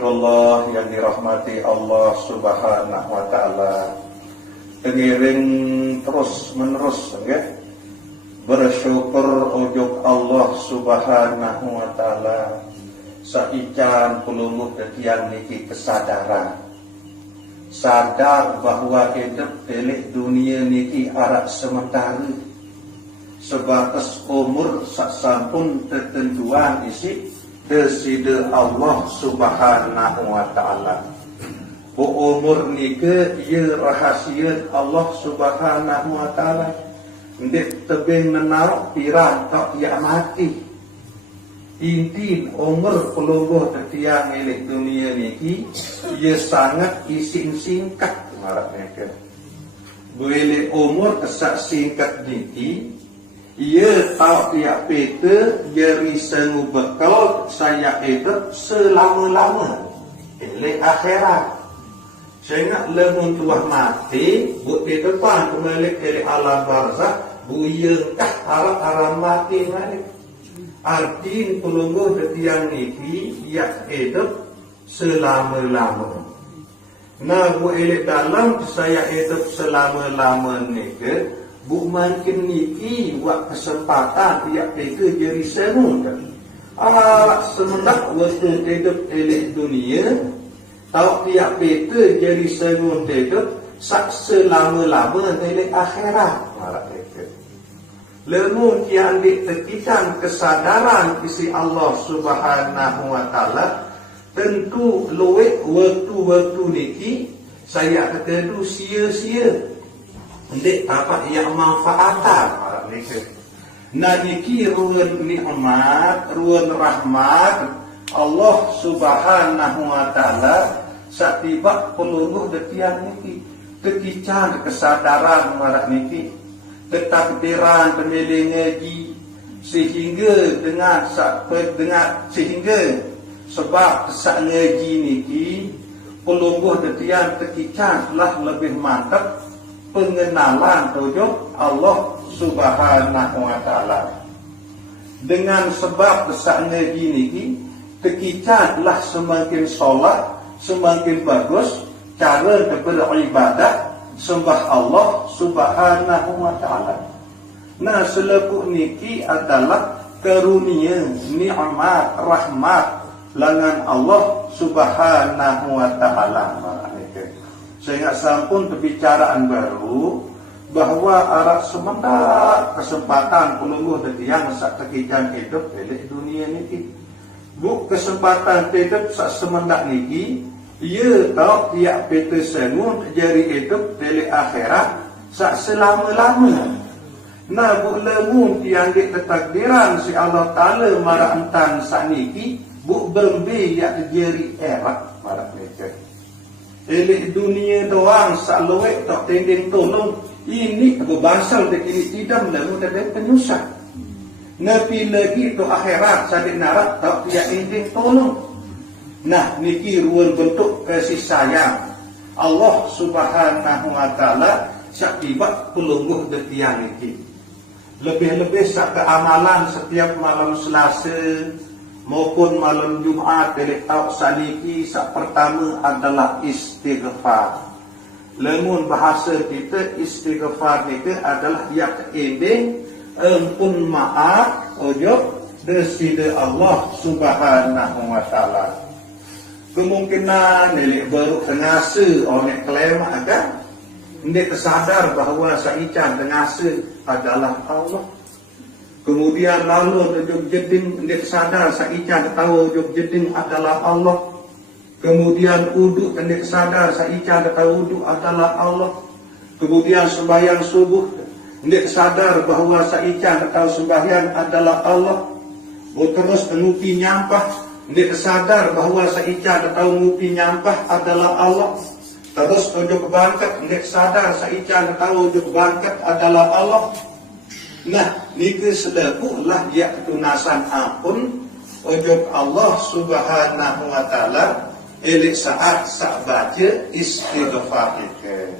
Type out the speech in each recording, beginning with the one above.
Allah yang dirahmati Allah Subhanahu wa taala. Pengiring terus menerus bersyukur ujug Allah Subhanahu wa taala saican peluluh ketian niki kesadaran. Sadar bahwa hidup telik dunia niki arak sementara. Sebatas umur sak sampun ketentuan isi deside Allah Subhanahu wa taala. Bu umur nike ye rahasia Allah Subhanahu wa taala. Ndek tebing nenau pirang tak ya mati. Inti umur peluluh ketiang milik dunia niki ye sangat isin singkat maraknya. Boleh umur kesak singkat niki ia tahu tiap peta jeri sengu bekal saya hidup selama-lama oleh akhirat. Saya ingat lemun tuah mati buat di depan kembali ke alam barzakh bu ia kah arah mati balik. Artiin pelungguh ketiang niki ia hidup selama-lama. Nah bu elek dalam saya hidup selama-lama niki bu makin niki buat kesempatan tiap mereka jadi senun. Semendak waktu hidup elek dunia, tahu tiap mereka jadi senun hidup sak selama-lama elek akhirat. Lemun yang ditekikan kesadaran isi Allah Subhanahu wa taala, tentu luwek waktu-waktu niki saya kata tu sia-sia. Ndek dapat yang manfaatan para mereka. Nah niki ruan nikmat, ruan rahmat Allah Subhanahu wa taala satiba peluluh detian niki. Kekican kesadaran marak niki, ketakdiran pemilih ngaji sehingga sehingga sebab kesak ngaji niki peluluh detian kekican telah lebih mantap pengenalan tujuh Allah Subhanahu wa taala. Dengan sebab kesak ngaji niki tekicatlah semakin solat semakin bagus cara beribadah sembah Allah Subhanahu wa taala. Nah selebut niki adalah karunia nikmat rahmat langan Allah Subhanahu wa taala. Saya ingat sampun perbicaraan baru bahawa arah sementara kesempatan peluluh dan yang sak tekijan hidup elek dunia niki. Bu kesempatan hidup sak semendak niki, ia tahu tiap peta sengun jari hidup elek akhirat sak selama-lama. Nah bu lemun yang ditakdiran si Allah Taala marah entan sak niki, bu berembe yak jari erat marah mereka. Elek dunia doang salawek tak tending tolong ini berbasal dekini tidak lalu ada penyusah. Nabi lagi tu akhirat sadik narat tak dia tending tolong. Nah niki ruang bentuk kasih sayang Allah Subhanahu wa taala sak tiba pelungguh detian niki. Lebih-lebih sak keamalan setiap malam Selasa maupun malam Jumaat delik tahu saniki sak pertama adalah istighfar. Lemun bahasa kita istighfar itu adalah yang keending ampun maaf ujub deside Allah Subhanahu wa taala. Kemungkinan delik baru tengasa oleh klaim ada ndek tersadar bahawa saican tengasa adalah Allah. Kemudian lalu ujub jeding dia sadar saican tahu ujub jeding adalah Allah. Kemudian uduk dia sadar saican tahu uduk adalah Allah. Kemudian sembahyang subuh dia sadar bahawa saican tahu sembahyang adalah Allah. Terus ngupi nyampah dia sadar bahawa saican tahu ngupi nyampah adalah Allah. Terus ujub bangkat dia sadar saican tahu ujub bangkat adalah Allah. Nah, niki selepulah dia ketunasan ampun ujub Allah Subhanahu wa taala elek saat sak baca istighfar itu.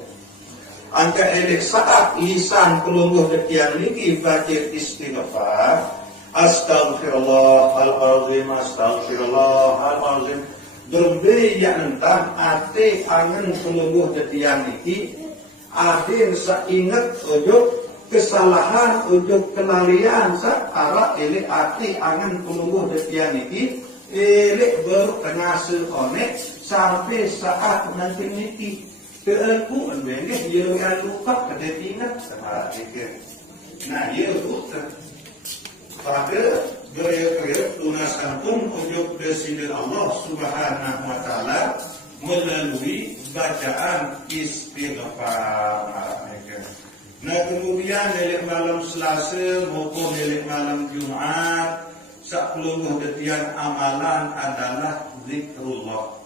Angka elek saat lisan pelungguh detian niki baca istighfar. Astaghfirullahalazim, astaghfirullahalazim. berbeda tentang ate angen pelungguh detian niki adin saingat ujuk kesalahan ujuk kenalian sa ara ele ate angen pelungguh detian niki ele baru ngasuh onek sampai saat nanti niki keelku endengeh dia kan lupa kedetingan sama itu. Nah ia bukan pada gaya-gaya lunasan pun ujuk desindil Allah Subhanahu wa Ta'ala melalui bacaan istighfar. Nah kemudian dari malam Selasa maupun dari malam Jumat 10 detian amalan adalah zikrullah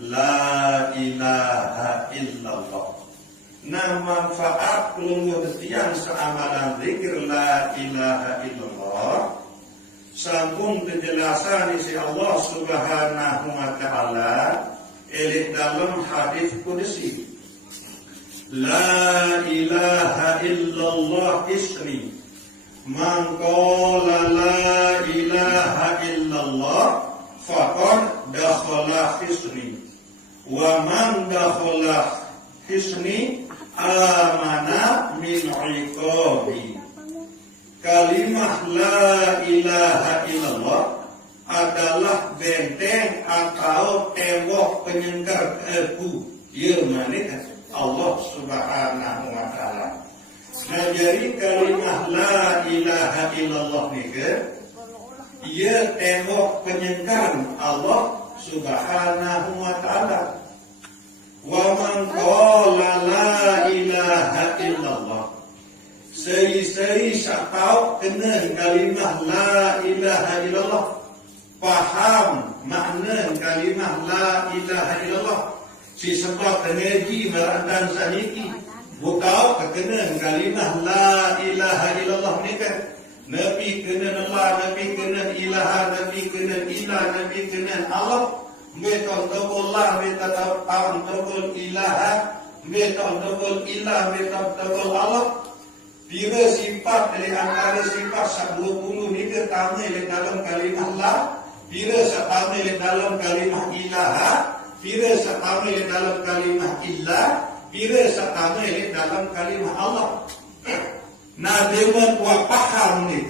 la ilaha illallah. Nah manfaat pelungguh detian seamalan zikir la ilaha illallah sambung penjelasan isi Allah Subhanahu wa Ta'ala elit dalam hadis qudsi la ilaha illallah ismi man qala la ilaha illallah faqad dakhala hisni wa man dakhala hisni amana min iqabi. Kalimah la ilaha illallah adalah benteng atau tembok penyenggar keelku ya mana Allah Subhanahu wa Ta'ala. Nah jadi kalimah la ilaha illallah ni ia tembok penyenggar Allah Subhanahu wa Ta'ala. Wa man qala la ilaha illallah seri-seri sakau kena kalimah la ilaha illallah faham makna kalimah la ilaha illallah si sebab energi merantan saniki bukau kena kalimah la ilaha illallah ni kan nabi kena Allah nabi kena ilaha nabi kena ilah nabi kena Allah Betul Allah, betul ilaha, betul ilah, betul Allah. Bila sifat dari antara sifat 20 ni ketama di dalam kalimah la, bila setama di dalam kalimah ilaha, bila setama di dalam kalimah ilah, bila setama di dalam kalimah Allah. Nah, dengan buat paham ni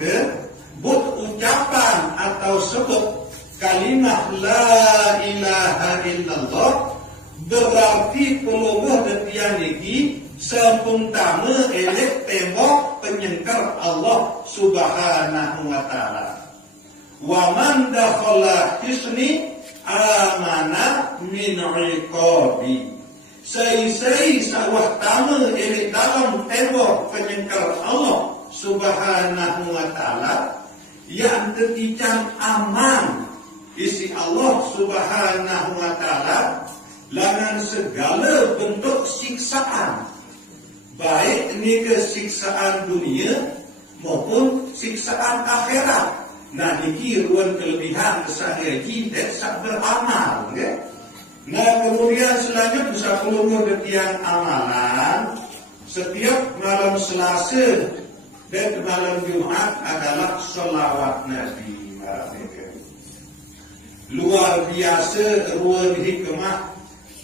but ucapan atau sebut kalimah la ilaha illallah berarti pelungguh detian niki sempurna elek tembok penyengkar Allah Subhanahu wa Ta'ala. Wa man dakhala hisni amana min iqabi. Sei-sei sawah tama elek dalam tembok penyengkar Allah Subhanahu wa Ta'ala yang terkicam aman isi Allah Subhanahu wa Ta'ala dengan segala bentuk siksaan, baik ini siksaan dunia maupun siksaan akhirat. Nah ini ruang kelebihan kesahihaji dan sak beramal. Okay? Nah kemudian selanjutnya 10 detian amalan setiap malam Selasa dan malam Jumat adalah sholawat Nabi. Luar biasa ruang hikmah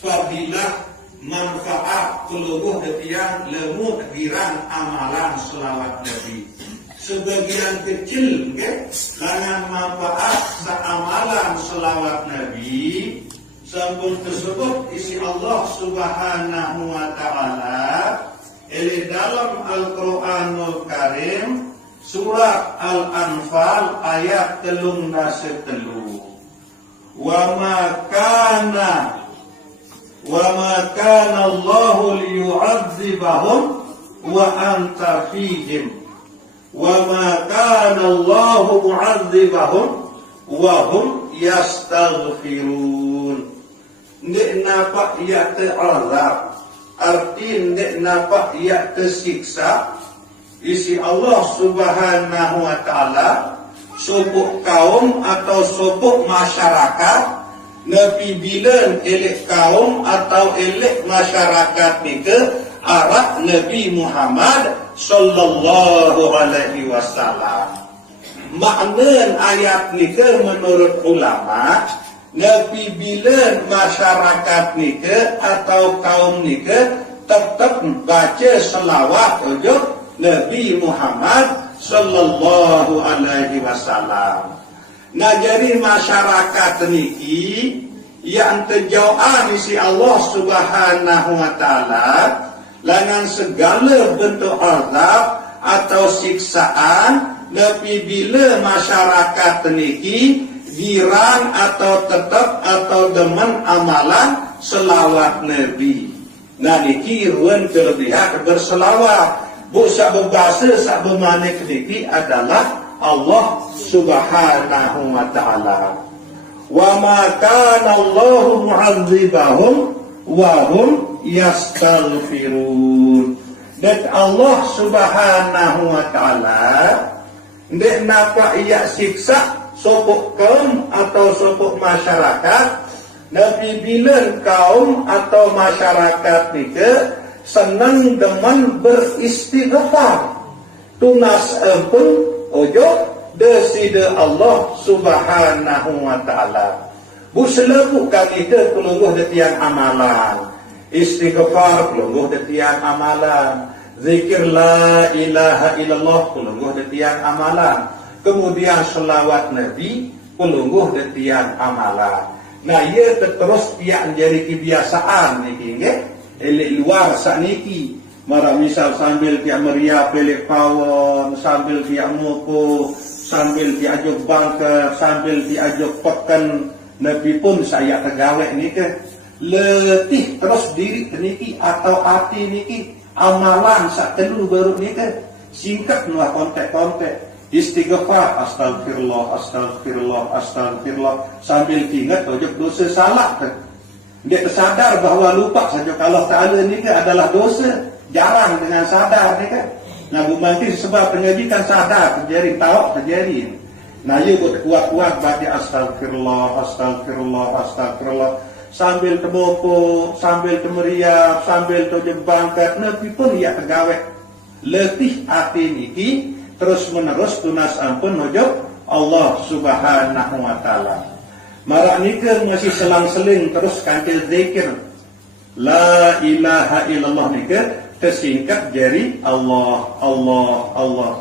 fadilah manfaat pelungguh detian lemut girang amalan selawat Nabi. Sebagian kecil dengan manfaat amalan selawat Nabi sampun tersebut isi Allah Subhanahu wa Ta'ala dalam Al-Quranul Karim surat Al-Anfal ayat 33. Wa ma kana Allahu liyu'adzibahum wa anta fihim wa ma kana Allahu mu'adzibahum wa hum yastaghfirun. Ndik napa ia terazab, arti ndik napa ia tersiksa isi Allah Subhanahu wa Ta'ala sobuk kaum atau sobuk masyarakat Nabi bilang elek kaum atau elek masyarakat ni ke arah Nabi Muhammad sallallahu alaihi wasallam. Makna ayat ni ke menurut ulama Nabi bila masyarakat ni ke atau kaum ni ke tetap baca selawat untuk Nabi Muhammad sallallahu alaihi wasallam. Nah jadi masyarakat niki yang terjauhan isi Allah subhanahu wa ta'ala dengan segala bentuk azab atau siksaan, tapi bila masyarakat niki girang atau tetap atau demen amalan selawat Nabi. Nah niki ruan terlihat berselawat. Sak berbahasa sak bermakna niki adalah Allah subhanahu wa ta'ala. Wa ma kana Allahu mu'adzibahum wa hum yastaghfirun. Dan Allah subhanahu wa ta'ala ndak napa ia siksa sopok kaum atau sopok masyarakat, Nabi bila kaum atau masyarakat nika senang demen beristighfar tunas ampun ojo desida Allah subhanahu wa ta'ala. Buselaku kali ke pelungguh detiang amalan, istighfar pelungguh detiang amalan, zikir la ilaha illallah pelungguh detiang amalan, kemudian selawat Nabi pelungguh detiang amalan. Nah ia terus tiak menjadi kebiasaan niki nggih elek luar sakniki. Mara misal sambil tiak meriah pelek pawon, sambil tiak muku, sambil tiak ajuk bangker, sambil tiak ajuk peken, Nabi pun saya tegawe niki letih terus diri niki atau hati niki amalan sak telu baru niki singkat nuah kontek-kontek istighfar astagfirullah astagfirullah astagfirullah sambil ingat ojok dosa salah kan. Dia tersadar bahawa lupa saja Allah Ta'ala ni ke adalah dosa, jarang dengan sadar ni kan. Nah mungkin sebab penyajikan sadar terjadi tawak terjadi. Nah ia buat kuat-kuat baca astagfirullah astagfirullah astagfirullah sambil terbopo, sambil termeriap, sambil terjebangkat, Nabi pun ia tergawe letih hati niki terus menerus tunas ampun nojok Allah subhanahu wa ta'ala. Marak nika masih selang-seling terus kantil zikir la ilaha illallah nika tersingkat jadi Allah Allah Allah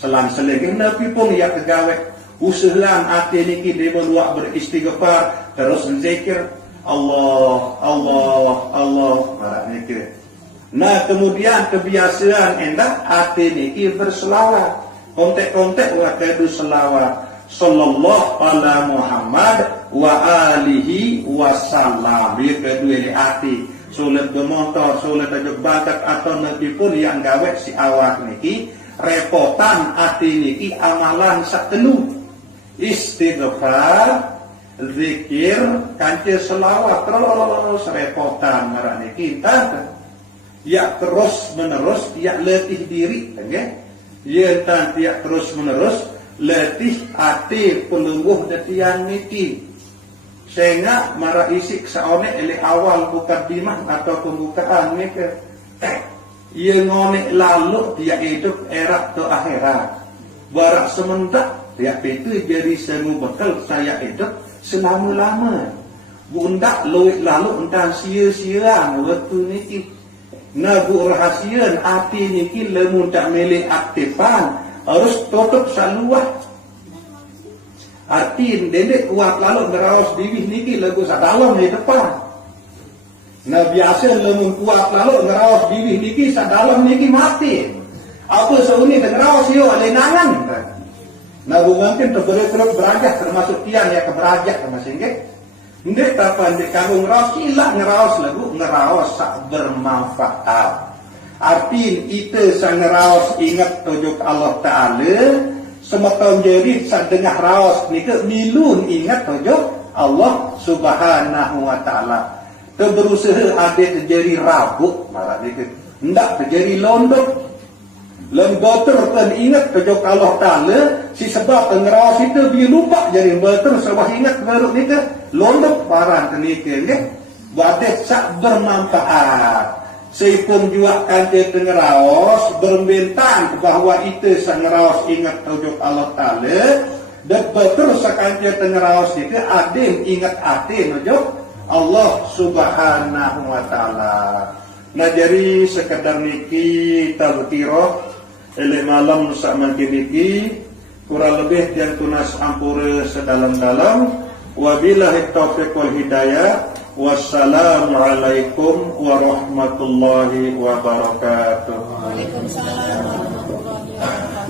selang-seling. Nabi pun ia tegawe usulan hati niki dia meluak beristighfar terus zikir Allah Allah Allah marak nika. Nah kemudian kebiasaan endah hati niki berselawat kontek-kontek waktu selawat sallallahu ala Muhammad wa alihi wasallam. Ia kedua ni hati sulit bermotor sulit ajuk bakat atau Nabi pun yang gawe si awak niki repotan hati niki amalan sak telu istighfar zikir kancil selawat terus repotan marah niki entah ya terus menerus ya letih diri okay? Ya entah ya terus menerus letih hati pelungguh detian niki sehingga marah isik saone ele awal bukan dimah atau pembukaan niki ia ngone lalu dia hidup era ke akhirat barak sementak dia itu jadi semu bekal saya hidup selama-lama bunda luit lalu entah sia-siaan waktu niki. Nah bu rahasian hati niki lemun tak milik aktifan harus tutup saluah. Arti dendek kuat lalu ngerawas dibih niki lagu sadalam di depan. Nah biasa lemun kuat lalu ngerawas dibih niki sadalam niki mati. Apa seuni ngerawas yo alenangan. Nah bu mungkin terus berajak termasuk tiang ya keberajak termasuk nggih. Ndek kapan dek kamu ngerawas ilah ngerawas lagu ngerawas sak bermanfaat. Arti kita sang ngerawas ingat tujuk Allah Ta'ala semeton jadi sak dengah rawas ni ke milun ingat tujuk Allah Subhanahu wa Ta'ala. Berusaha ada terjadi rabuk marah ni ke ndak terjadi londok. Lembater kan ingat tujuk Allah Ta'ala si sebab ngerawas itu dia lupa jadi betul sebab ingat baru ni ke londok parang kenika nggih wadah sak bermanfaat seipun juga kanthi ngeraos berbentang bahawa itu sang ngeraos ingat tujuk Allah Ta'ala Betul sakanca tengeraos itu adin ingat adin ojo Allah Subhanahu wa taala. Nah jadi sekedar niki tazkirah ele malam sak mangkin niki kurang lebih yang tunas ampure sedalam-dalam. Wabillahi taufiq wal hidayah. Wassalamualaikum warahmatullahi wabarakatuh. Waalaikumsalam warahmatullahi wabarakatuh.